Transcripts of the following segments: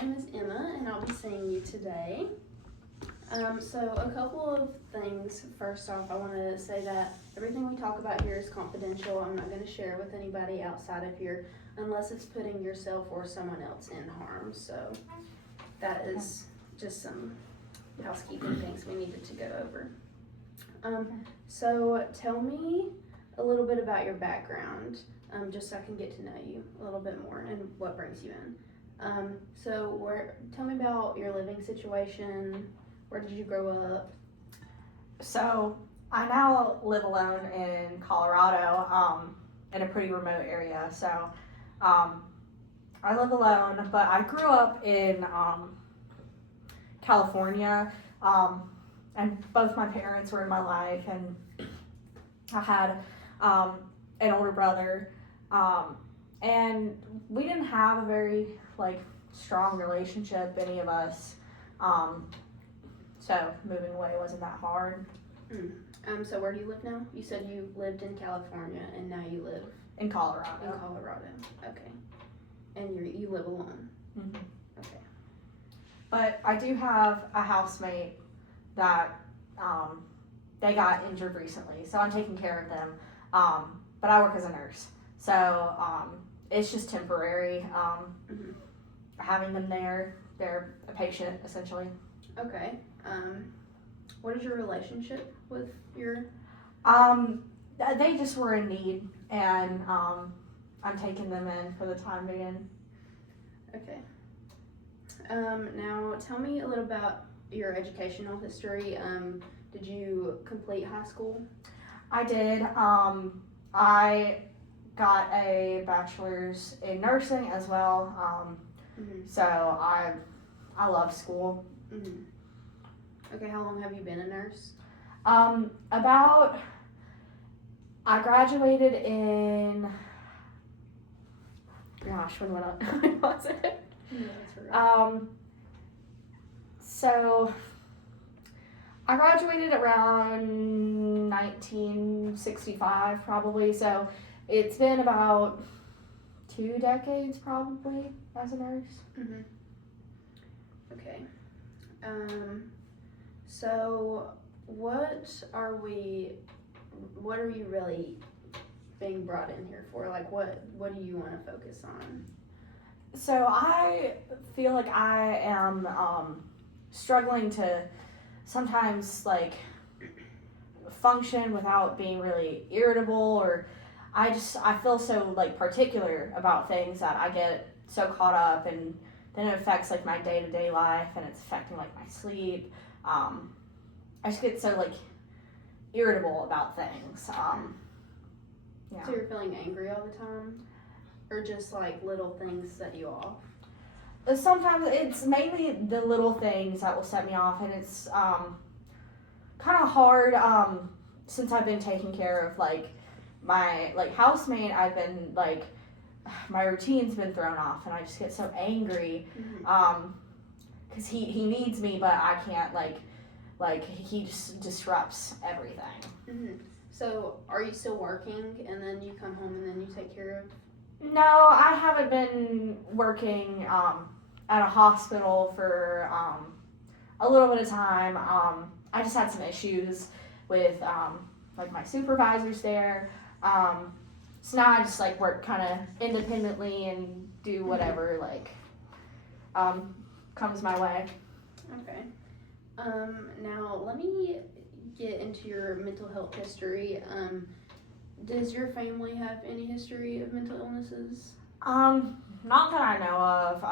name is Emma, and I'll be seeing you today. So a couple of things. First off, I want to say that everything we talk about here is confidential. I'm not going to share with anybody outside of here unless it's putting yourself or someone else in harm. So that is just some housekeeping things we needed to go over. So tell me a little bit about your background, just so I can get to know you a little bit more and what brings you in. Tell me about your living situation. Where did you grow up? So I now live alone in Colorado, in a pretty remote area. So I live alone, but I grew up in California, and both my parents were in my life, and I had an older brother, and we didn't have a very strong relationship, any of us. So moving away wasn't that hard. So where do you live now? You said you lived in California and now you live in Colorado. In Colorado, okay. And you live alone. Mm-hmm. Okay. But I do have a housemate that they got injured recently, so I'm taking care of them. But I work as a nurse, so it's just temporary. Having them there, they're a patient essentially. Okay. What is your relationship with your? They just were in need, and I'm taking them in for the time being. Okay. Now tell me a little about your educational history. Did you complete high school? I did. I got a bachelor's in nursing as well. So I love school. Okay, how long have you been a nurse? I graduated in, when was it? Yeah, that's right. So I graduated around 1965 probably, so it's been about 2 decades probably as a nurse. Okay. So what are you really being brought in here for? What do you want to focus on? So I feel like I am struggling to sometimes function without being really irritable, or I feel so particular about things that I get so caught up, and then it affects my day-to-day life, and it's affecting my sleep. I just get so irritable about things. Yeah. So you're feeling angry all the time, or just little things set you off? Sometimes it's mainly the little things that will set me off, and it's kind of hard since I've been taking care of my housemate. I've been my routine's been thrown off, and I just get so angry because he needs me, but I can't he just disrupts everything. So are you still working, and then you come home and then you take care of? No, I haven't been working at a hospital for a little bit of time. I just had some issues with my supervisors there. So now I just work kind of independently and do whatever comes my way. Okay. Now let me get into your mental health history. Does your family have any history of mental illnesses? Not that I know of.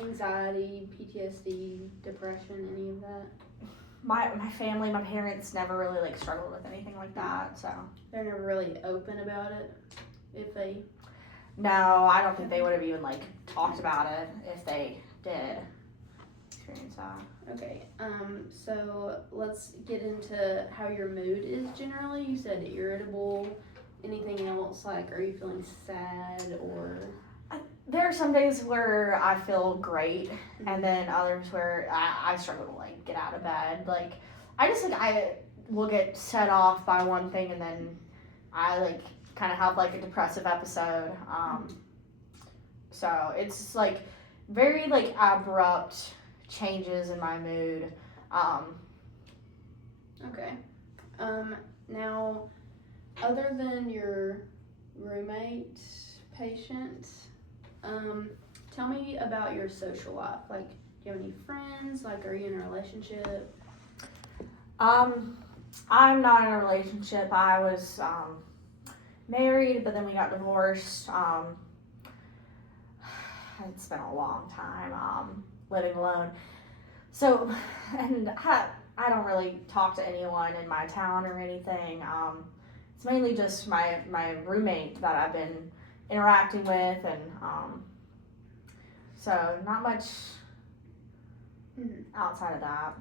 Anxiety, PTSD, depression, any of that? My family, my parents never really struggled with anything like that, so. They're never really open about it, if they? No, I don't think they would have even talked about it if they did experience that. Okay, so let's get into how your mood is generally. You said irritable. Anything else? Are you feeling sad or? There are some days where I feel great, and then others where I struggle to get out of bed. I will get set off by one thing, and then I kind of have a depressive episode. So it's just very like abrupt changes in my mood. Okay. Now, other than your roommate patient, tell me about your social life. Like, do you have any friends? Like, are you in a relationship? I'm not in a relationship. I was married, but then we got divorced. It's been a long time living alone. So, and I don't really talk to anyone in my town or anything. It's mainly just my roommate that I've been interacting with, and so not much outside of that.